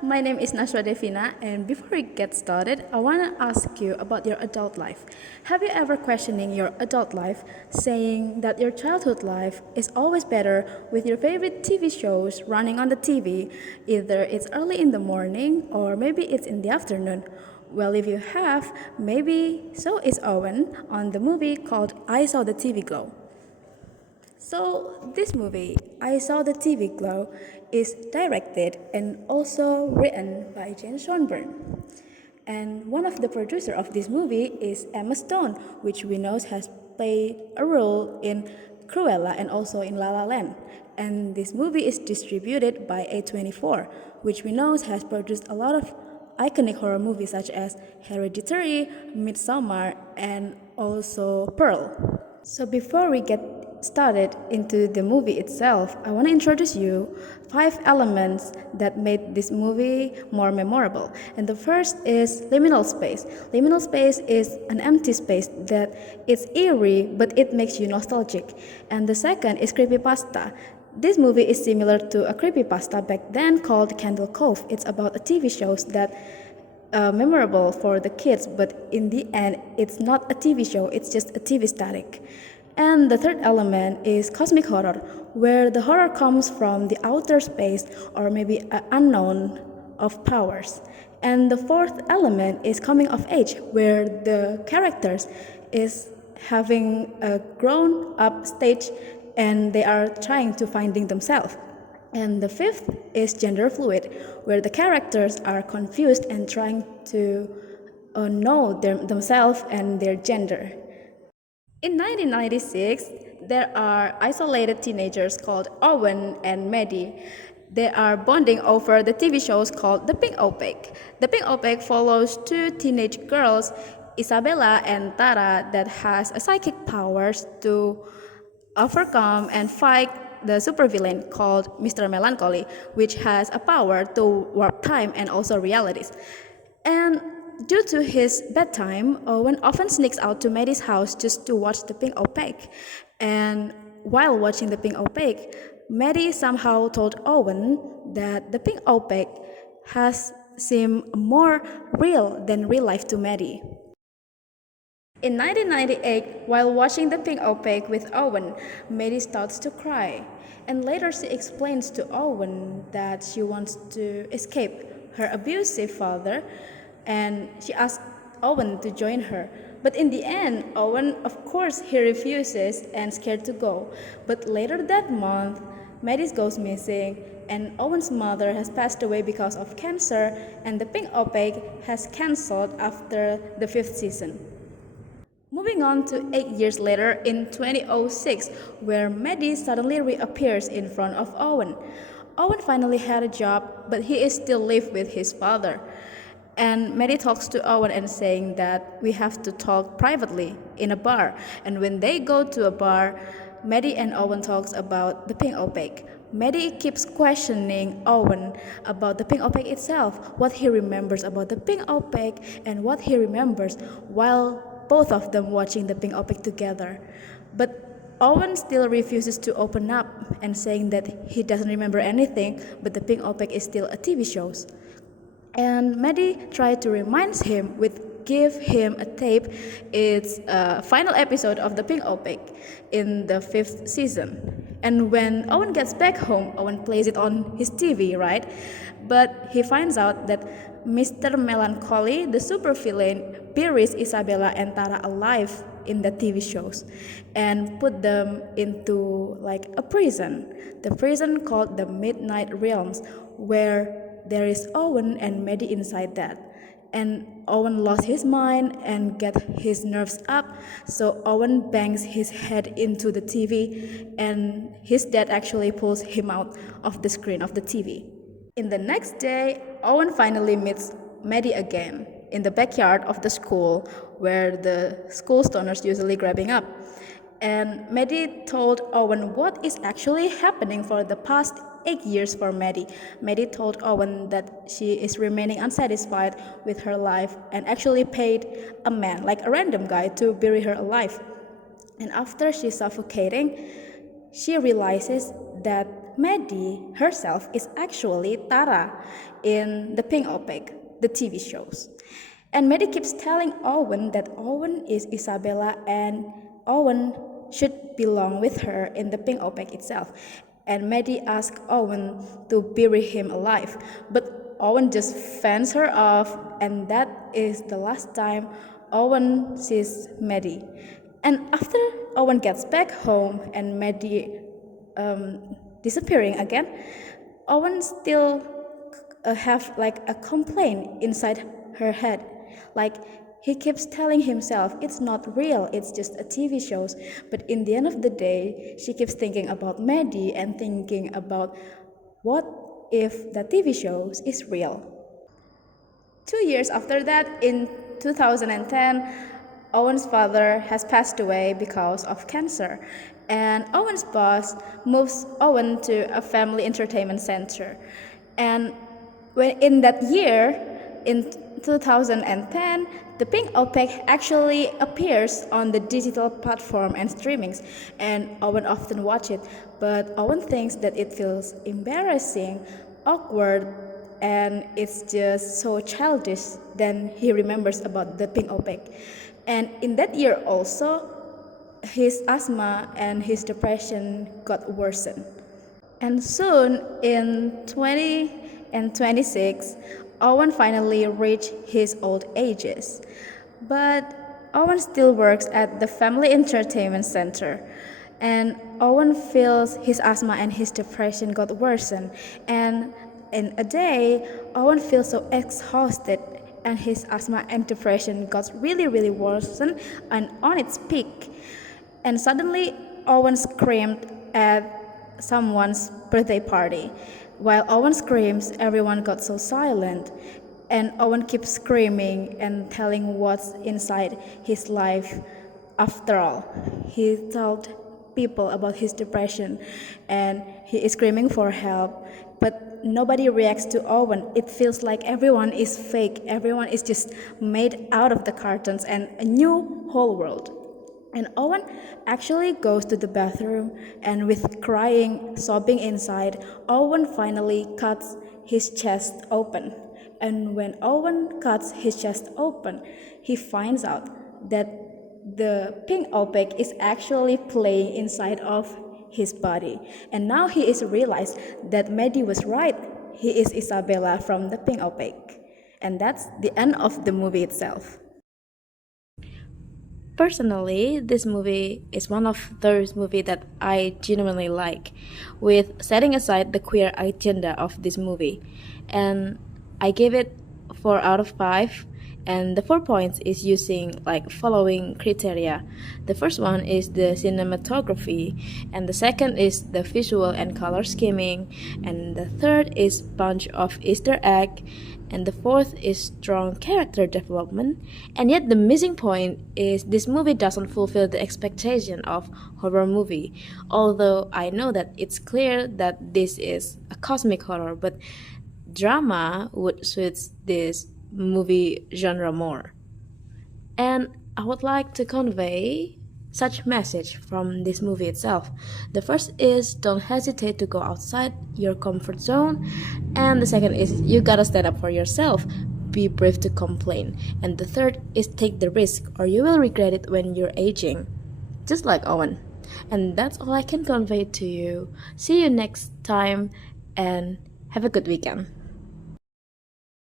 My name is Nasywa Devina, and before we get started, I want to ask you about your adult life. Have you ever questioning your adult life, saying that your childhood life is always better with your favorite TV shows running on the TV, either it's early in the morning or maybe it's in the afternoon? Well, if you have, maybe so is Owen on the movie called I Saw the TV Glow. So, this movie, I Saw the TV Glow, is directed and also written by Jane Schoenberg. And one of the producers of this movie is Emma Stone, which we know has played a role in Cruella and also in La La Land. And this movie is distributed by A24, which we know has produced a lot of iconic horror movies such as Hereditary, Midsommar, and also Pearl. So before we get started into the movie itself, I want to introduce you 5 elements that made this movie more memorable. And the first is liminal space. Liminal space is an empty space that it's eerie, but it makes you nostalgic. And the second is creepypasta. This movie is similar to a creepypasta back then called Candle Cove. It's about a TV shows that memorable for the kids, but in the end, it's not a TV show, it's just a TV static. And the third element is cosmic horror, where the horror comes from the outer space or maybe an unknown of powers. And the fourth element is coming of age, where the characters is having a grown up stage and they are trying to finding themselves. And the fifth is gender fluid, where the characters are confused and trying to know themselves and their gender. In 1996, there are isolated teenagers called Owen and Maddie. They are bonding over the TV shows called The Pink Opaque. The Pink Opaque follows two teenage girls, Isabella and Tara, that has a psychic powers to overcome and fight the supervillain called Mr. Melancholy, which has a power to warp time and also realities. And due to his bedtime, Owen often sneaks out to Maddie's house just to watch The Pink Opaque. And while watching The Pink Opaque, Maddie somehow told Owen that The Pink Opaque has seemed more real than real life to Maddie. In 1998, while watching The Pink Opaque with Owen, Maddie starts to cry. And later she explains to Owen that she wants to escape her abusive father, and she asks Owen to join her. But in the end, Owen, of course, he refuses and scared to go. But later that month, Maddie goes missing, and Owen's mother has passed away because of cancer, and The Pink Opaque has cancelled after the 5th season. Moving on to 8 years later in 2006, where Maddie suddenly reappears in front of Owen. Owen finally had a job, but he is still live with his father. And Maddie talks to Owen and saying that we have to talk privately in a bar. And when they go to a bar, Maddie and Owen talks about The Pink Opaque. Maddie keeps questioning Owen about The Pink Opaque itself, what he remembers about The Pink Opaque and what he remembers while both of them watching The Pink Opaque together. But Owen still refuses to open up and saying that he doesn't remember anything, but The Pink Opaque is still a TV show. And Maddie tried to remind him with give him a tape. It's a final episode of The Pink Opaque in the 5th season. And when Owen gets back home, Owen plays it on his TV, right? But he finds out that Mr. Melancholy, the supervillain, buries Isabella and Tara alive in the TV shows and put them into like a prison. The prison called the Midnight Realms, where there is Owen and Maddie inside that. And Owen lost his mind and get his nerves up, so Owen bangs his head into the TV, and his dad actually pulls him out of the screen of the TV. In the next day, Owen finally meets Maddie again in the backyard of the school where the school stoners usually grabbing up. And Maddie told Owen what is actually happening for the past 8 years for Maddie. Maddie told Owen that she is remaining unsatisfied with her life and actually paid a man, like a random guy, to bury her alive. And after she's suffocating, she realizes that Maddie herself is actually Tara in the Pink Opaque, the TV shows. And Maddie keeps telling Owen that Owen is Isabella and Owen should belong with her in the Pink Opaque itself. And Maddie asks Owen to bury him alive, but Owen just fends her off, and that is the last time Owen sees Maddie. And after Owen gets back home and Maddie disappearing again, Owen still have like a complaint inside her head. Like he keeps telling himself it's not real, it's just a TV shows. But in the end of the day, she keeps thinking about Maddie and thinking about what if the TV shows is real. 2 years after that, in 2010, Owen's father has passed away because of cancer, and Owen's boss moves Owen to a family entertainment center. And when in that year, in 2010, the Pink Opaque actually appears on the digital platform and streamings, and Owen often watch it, but Owen thinks that it feels embarrassing, awkward, and it's just so childish. Then he remembers about the Pink Opaque. And in that year also, his asthma and his depression got worsened. And soon, in 2026, Owen finally reached his old ages. But Owen still works at the Family Entertainment Center. And Owen feels his asthma and his depression got worsened. And in a day, Owen feels so exhausted and his asthma and depression got really worsened and on its peak. And suddenly, Owen screamed at someone's birthday party. While Owen screams, everyone got so silent. And Owen keeps screaming and telling what's inside his life. After all, he told people about his depression and he is screaming for help. But nobody reacts to Owen. It feels like everyone is fake. Everyone is just made out of the cartoons and a new whole world. And Owen actually goes to the bathroom and with crying, sobbing inside, Owen finally cuts his chest open. And when Owen cuts his chest open, he finds out that the Pink Opaque is actually playing inside of his body. And now he is realized that Maddie was right. He is Isabella from the Pink Opaque. And that's the end of the movie itself. Personally, this movie is one of those movies that I genuinely like, with setting aside the queer agenda of this movie. And I gave it 4 out of 5, and the 4 points is using like following criteria. The first one is the cinematography, and the second is the visual and color scheming, and the third is bunch of Easter egg, and the fourth is strong character development. And yet the missing point is this movie doesn't fulfill the expectation of horror movie. Although I know that it's clear that this is a cosmic horror, but drama would suit this movie genre more. And I would like to convey such message from this movie itself. The first is don't hesitate to go outside your comfort zone, and the second is you gotta stand up for yourself. Be brave to complain. And the third is take the risk or you will regret it when you're aging. Just like Owen. And that's all I can convey to you. See you next time and have a good weekend.